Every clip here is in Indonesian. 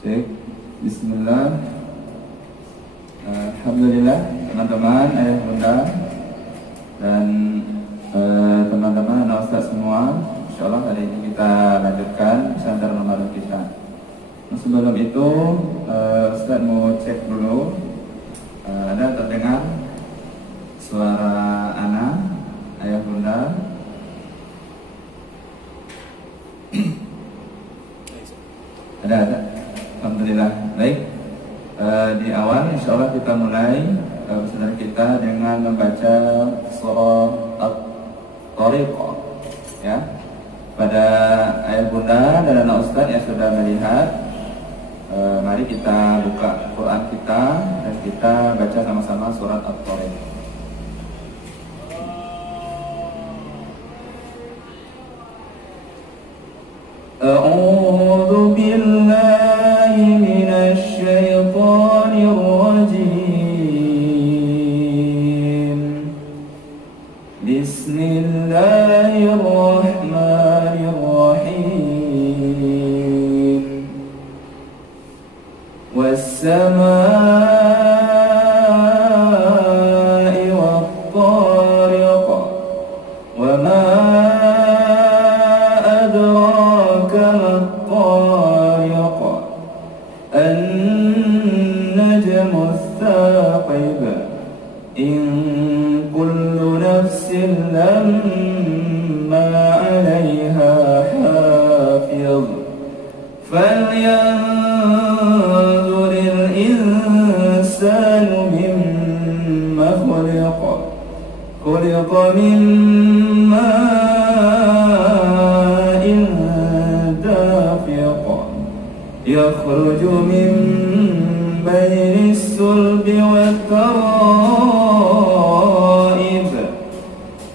Baik, bismillah. Alhamdulillah teman-teman, ayah bunda dan teman-teman anak ustaz semua. Insyaallah hari ini kita lanjutkan pesantren Ramadan kita. Sebelum itu Ustaz mau cek dulu ada terdengar suara anak ayah bunda. Ada. Alhamdulillah. Baik. Di awal insyaallah kita mulai pesantren kita dengan membaca surah At-Tariq, ya. Pada ayah bunda dan anak ustaz yang sudah melihat, mari kita buka Quran kita dan kita baca sama-sama surat At-Tariq. A'udzu billahi minasy syaithanir rajim. Bismillahirrahmanirrahim. Was-samaa'i wat-tariq. Wa ma إن كل نفس لما عليها حافظ فلينظر الإنسان مما خلق من ماء دافق يخرج من بين الصلب والترائب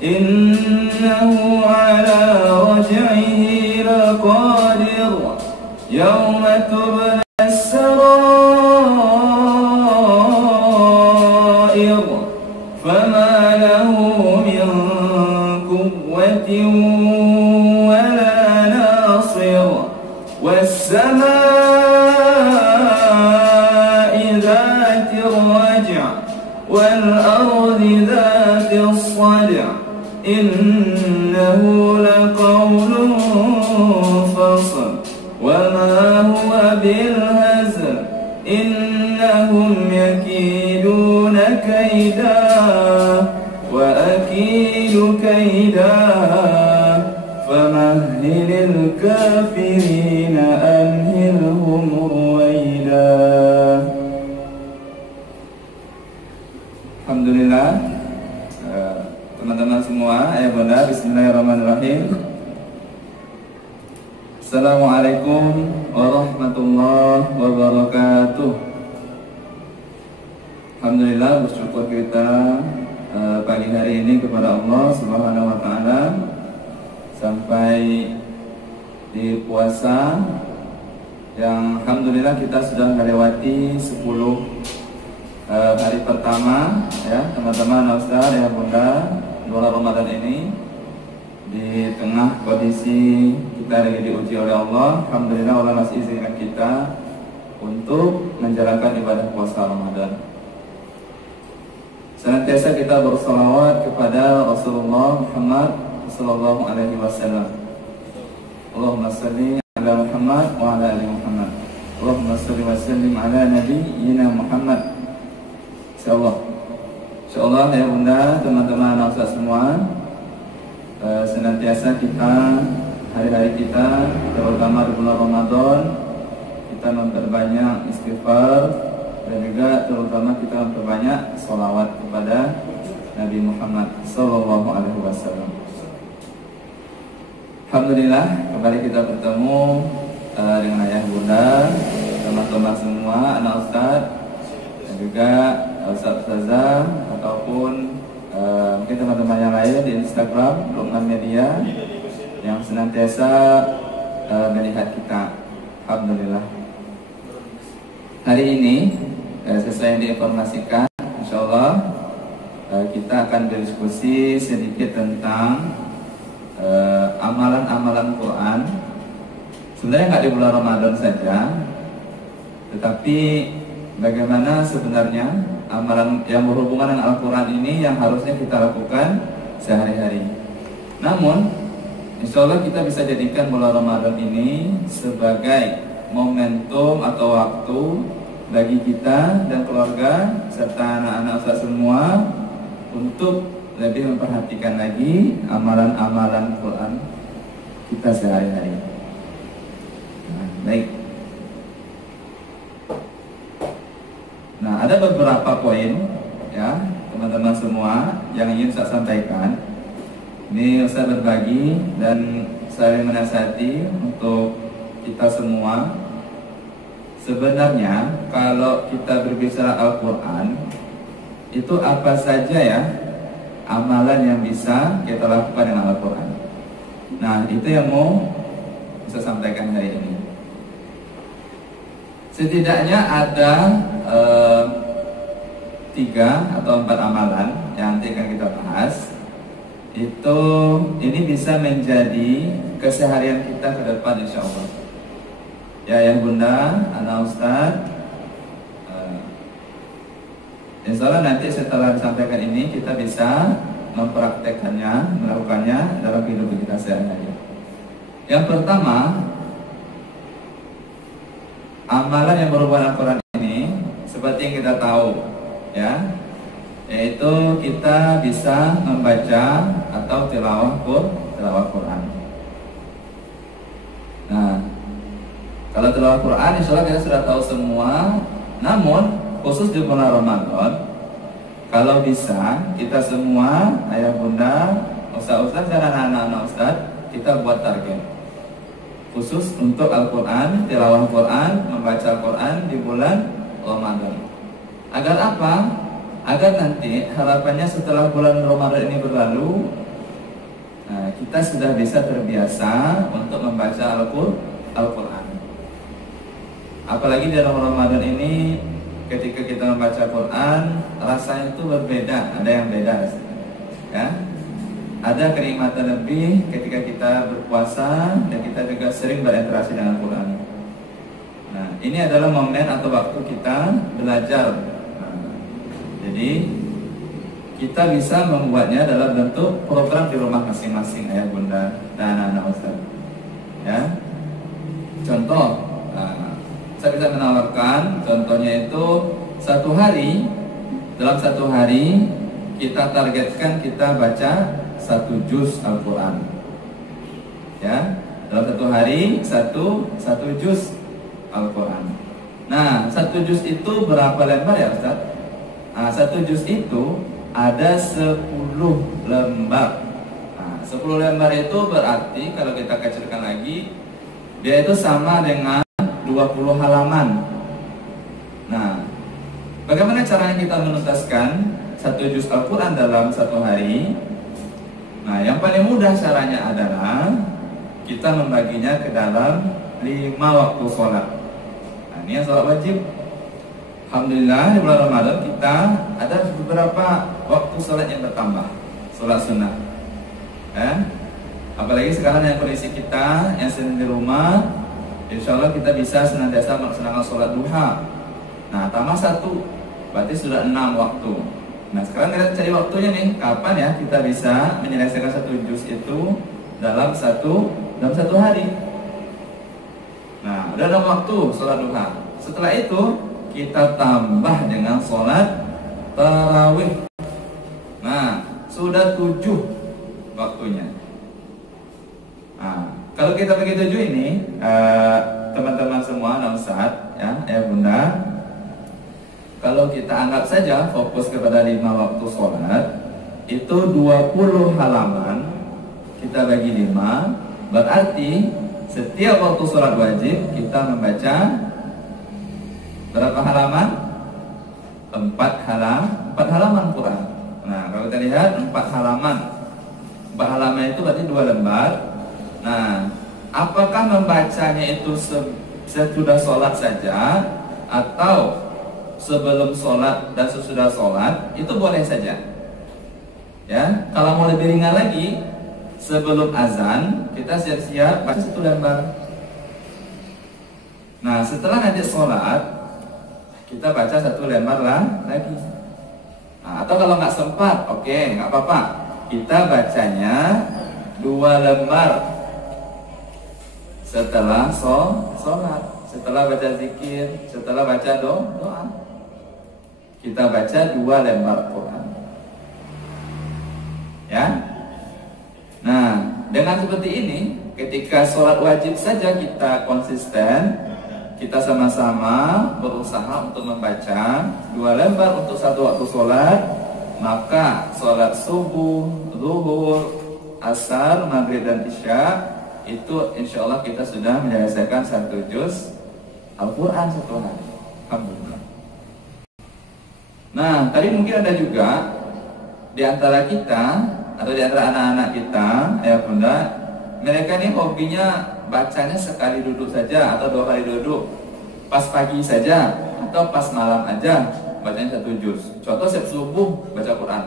إنه على رجعه لقادر يوم تبلى السرائر فما له من قوة ولا ناصر والأرض ذات الصدع إنه لقول فصل وما هو بالهزل إنهم يكيدون كيدا وأكيد كيدا فمهل الكافرين أمهلهم رويدا. Alhamdulillah, teman-teman semua, ayah bunda, bismillahirrahmanirrahim. Assalamualaikum warahmatullahi wabarakatuh. Alhamdulillah, bersyukur kita pagi hari ini kepada Allah Subhanahu wa Ta'ala sampai di puasa yang alhamdulillah kita sudah melewati 10 hari pertama, ya teman-teman ustaz ya bunda, bulan Ramadan ini di tengah kondisi kita lagi diuji oleh Allah. Alhamdulillah Allah masih izinkan kita untuk menjalankan ibadah puasa Ramadan. Senantiasa kita bersalawat kepada Rasulullah Muhammad sallallahu alaihi wasallam. Allahumma shalli ala Muhammad wa ala ali Muhammad. Allahumma shalli wa sallim ala nabiyyina Muhammad. Insyaallah ya bunda, teman-teman anak ustaz semua, senantiasa kita hari-hari kita terutama di bulan Ramadan kita memperbanyak istighfar dan juga terutama kita memperbanyak sholawat kepada Nabi Muhammad sallallahu alaihi wasallam. Alhamdulillah kembali kita bertemu dengan ayah bunda, teman-teman semua, anak ustaz dan juga ustaz-ustazah ataupun mungkin teman-teman yang lain di Instagram, Luqman Media yang senantiasa melihat kita. Alhamdulillah. Hari ini sesuai yang diinformasikan, insyaallah kita akan berdiskusi sedikit tentang amalan-amalan Quran. Sebenarnya nggak di bulan Ramadan saja, Tetapi bagaimana sebenarnya amalan yang berhubungan dengan Al-Quran ini yang harusnya kita lakukan sehari-hari. Namun insya Allah kita bisa jadikan bulan Ramadan ini sebagai momentum atau waktu bagi kita dan keluarga serta anak-anak Ustaz semua untuk lebih memperhatikan lagi amalan-amalan Quran kita sehari-hari. Baik. Nah, ada beberapa poin ya teman-teman semua yang ingin saya sampaikan. Ini Ustaz berbagi dan saya menasihati untuk kita semua. Sebenarnya kalau kita berbicara Al-Quran, itu apa saja ya amalan yang bisa kita lakukan dengan Al-Quran. Nah, itu yang mau saya sampaikan hari ini. Setidaknya ada 3 atau 4 amalan yang nanti akan kita bahas. Ini bisa menjadi keseharian kita ke depan insya Allah. Ya, yang Bunda, anak Ustaz, insya Allah nanti setelah disampaikan ini kita bisa mempraktekannya, melakukannya dalam kehidupan kita sehari-hari. Yang pertama, amalan yang berhubungan Al-Quran ini seperti yang kita tahu ya, yaitu kita bisa membaca atau tilawah Quran. Nah, kalau tilawah Quran insya Allah kita sudah tahu semua. Namun khusus di bulan Ramadan, kalau bisa kita semua ayah bunda, ustaz-ustaz dan anak-anak ustaz, kita buat target khusus untuk Al-Quran, tilawah Quran, membaca Quran di bulan Ramadan. Agar apa? Agar nanti harapannya setelah bulan Ramadan ini berlalu, nah, kita sudah bisa terbiasa untuk membaca Al-Quran. Apalagi di dalam Ramadan ini, ketika kita membaca Quran, rasanya itu berbeda, ada yang beda ya. Ada kenikmatan lebih ketika kita berpuasa dan kita juga sering berinteraksi dengan Quran. Nah, ini adalah momen atau waktu kita belajar. Jadi kita bisa membuatnya dalam bentuk program di rumah masing-masing ayah bunda dan anak-anak ustaz. Ya, contoh, saya bisa menawarkan contohnya itu dalam satu hari kita targetkan kita baca 1 juz Al-Quran. Ya, dalam satu hari satu juz Al-Quran. Nah, 1 juz itu berapa lembar ya Ustaz? Nah, 1 juz itu ada 10 lembar. Nah, 10 lembar itu berarti kalau kita kecilkan lagi, dia itu sama dengan 20 halaman. Nah, bagaimana caranya kita menuntaskan 1 juz Al-Quran dalam 1 hari? Nah, yang paling mudah caranya adalah kita membaginya ke dalam 5 waktu sholat. Nah, ini yang sholat wajib. Alhamdulillah di bulan Ramadan kita ada beberapa waktu sholat yang bertambah, sholat sunnah. Apalagi sekarang yang kondisi kita yang sedang di rumah, insya Allah kita bisa senantiasa melaksanakan sholat duha. Nah, tambah 1, berarti sudah 6 waktu. Nah, sekarang kita cari waktunya nih, kapan ya kita bisa menyelesaikan 1 juz itu dalam satu hari. Nah, udah 6 waktu sholat duha. Setelah itu kita tambah dengan sholat tarawih. Nah, sudah 7 waktunya. Nah, kalau kita bagi 7 ini, teman-teman semua, anak ustaz, ya bunda, kalau kita anggap saja fokus kepada 5 waktu sholat, itu 20 halaman, kita bagi 5, berarti setiap waktu sholat wajib kita membaca berapa halaman? 4 halaman Quran. Nah, kalau kita lihat 4 halaman. 4 halaman itu berarti 2 lembar. Nah, apakah membacanya itu sesudah sholat saja atau sebelum sholat dan sesudah sholat, itu boleh saja. Ya, kalau mau lebih ringan lagi, sebelum azan kita siap-siap baca 1 lembar. Nah, setelah nanti sholat, kita baca 1 lembar lah lagi. Nah, atau kalau nggak sempat, oke, nggak apa-apa, kita bacanya 2 lembar setelah sholat, setelah baca zikir, setelah baca doa. Kita baca 2 lembar Quran. Ya. Nah, dengan seperti ini, ketika sholat wajib saja kita konsisten, kita sama-sama berusaha untuk membaca 2 lembar untuk 1 waktu sholat, maka sholat subuh, zuhur, asar, maghrib dan isya itu insya Allah kita sudah menyelesaikan 1 juz Al-Quran satu hari. Alhamdulillah. Nah, tadi mungkin ada juga di antara kita atau di antara anak-anak kita, ayah bunda, mereka ini hobinya bacanya sekali duduk saja atau 2 kali duduk, pas pagi saja atau pas malam aja bacanya 1 juz. Contoh siap subuh baca Quran,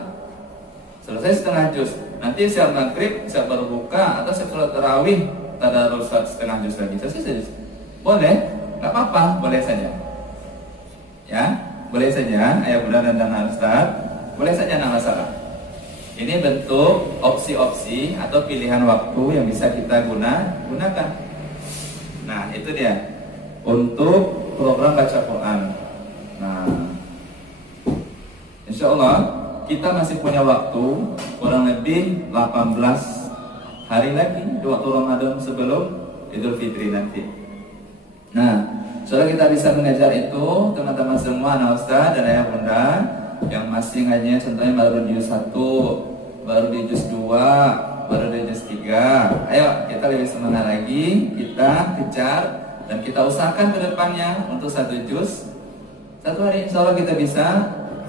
selesai setengah juz, nanti siap maghrib, siap berbuka atau siap sholat tarawih tadarus setengah juz lagi, selesai saja. Boleh, nggak apa-apa, boleh saja. Ya, boleh saja, ayah bunda dan anak ustaz, boleh saja, nggak masalah. Ini bentuk opsi-opsi atau pilihan waktu yang bisa kita gunakan. Nah, itu dia untuk program baca Quran. Nah, insya Allah kita masih punya waktu kurang lebih 18 hari lagi di waktu Ramadan sebelum Idul Fitri nanti. Nah, setelah kita bisa mengejar itu, teman-teman semua, anak ustaz dan ayah bunda yang masih ngajinya contohnya baru di juz 1, baru di juz 2, baru di juz 3, ayo kita lebih semangat lagi, kita kejar dan kita usahakan ke depannya untuk 1 juz 1 hari insya Allah kita bisa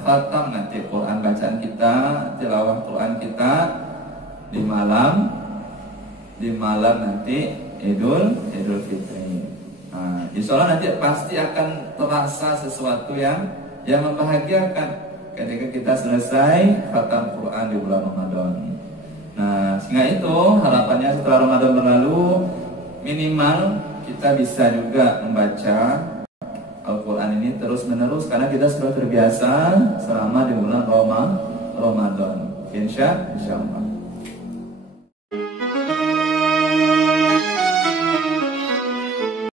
khatam nanti Quran bacaan kita, tilawah Quran kita di malam nanti Idul Fitri. Nah, insya Allah nanti pasti akan terasa sesuatu yang membahagiakan ketika kita selesai khatam Quran di bulan Ramadan. Nah, sehingga itu harapannya setelah Ramadan berlalu minimal kita bisa juga membaca Al-Quran ini terus-menerus karena kita sudah terbiasa selama di bulan Ramadan. Insya Allah.